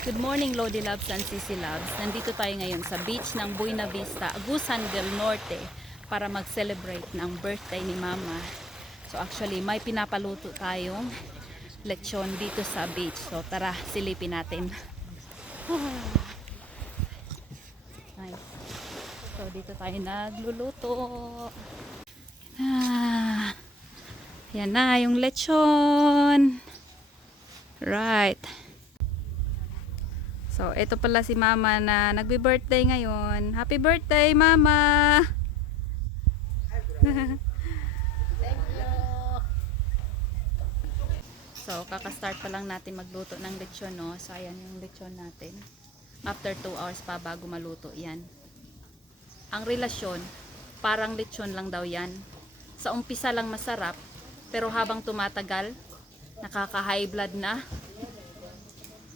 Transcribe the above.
Good morning, Lodi Loves and Sisi Loves. Nandito tayo ngayon sa beach ng Buena Vista, Agusan del Norte para mag-celebrate ng birthday ni Mama. So actually, may pinapaluto tayong lechon dito sa beach. So tara, silipin natin. nice. So dito tayo nagluluto. Ah, yan na yung lechon. Right. So, ito pala si Mama na nagbi-birthday ngayon. Happy birthday, Mama! so, kakastart pa lang natin magluto ng lechon, no? So, ayan yung lechon natin. After 2 hours pa bago maluto, yan. Ang relasyon, parang lechon lang daw yan. Sa umpisa lang masarap, pero habang tumatagal, nakaka-high blood na.